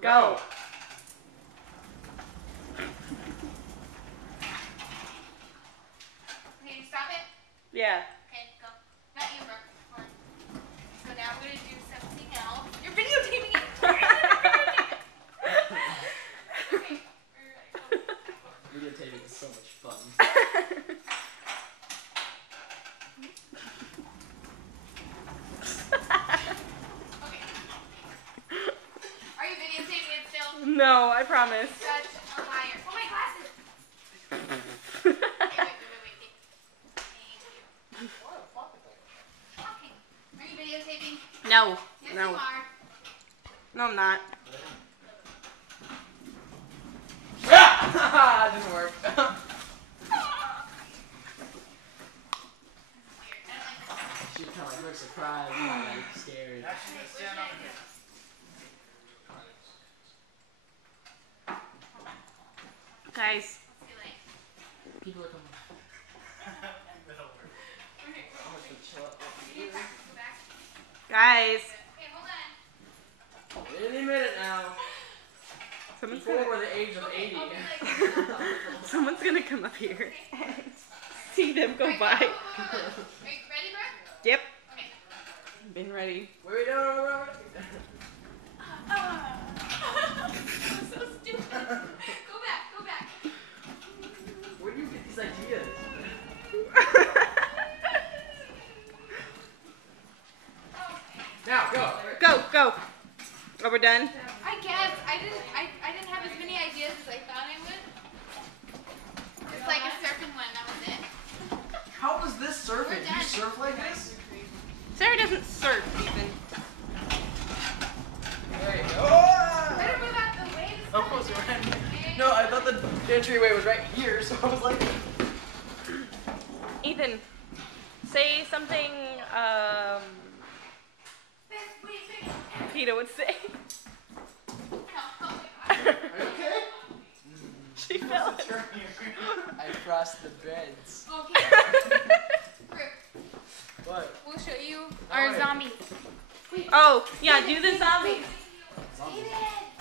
Go. Okay, stop it. Yeah. Okay, go. Not you, Brooke. Come on. So now we're gonna do something else. You're videotaping it. Okay. Videotaping is so much fun. Okay. Are you videotaping it still? No, I promise. Such a liar. Oh, my glasses. Wait. Thank you. Okay. Are you videotaping? No. Yes, No. you are. No, I'm not. Didn't work. She kind of like looks surprised, not like scared. Guys. People are coming. Guys. Okay, hold on. Any minute now. Someone's Before gonna, we're the age of 80. I'll be like, someone's gonna come up here and see them go Alright, by. Are you ready, Brooke? Yep. Okay. Been ready. Where are we doing? I'm so stupid. Go back. Where do you get these ideas? Now, go. Go. Are we done? I guess I didn't have as many ideas as I thought I would. It's like a surfing one. That was it. How was this surfing? We're Do you done. surf like this? Sarah doesn't surf, Ethan. There you go. Better move out the way. Almost ran. No, I thought the entryway was right here, so I was like... Ethan, say something, Peter would say. Are you okay? She fell. I crossed the beds. Okay. Brooke, What? we'll show you our zombies. Oh, yeah, do the zombies.